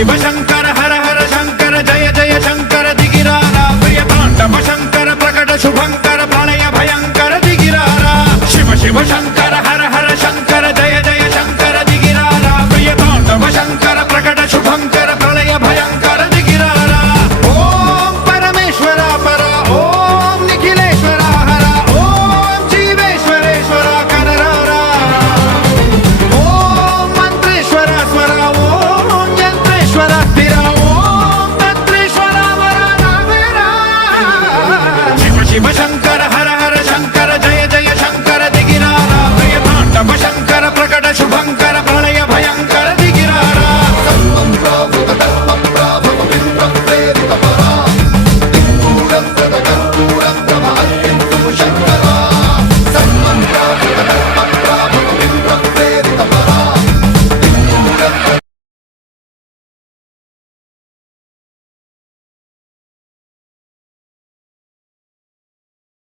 शिव शंकर हर हर शंकर जय जय शंकर दिगिरारा प्रिय तांडव शंकर प्रकट शुभंकर प्रलय भयंकर दिगिरारा शिव शिव शंकर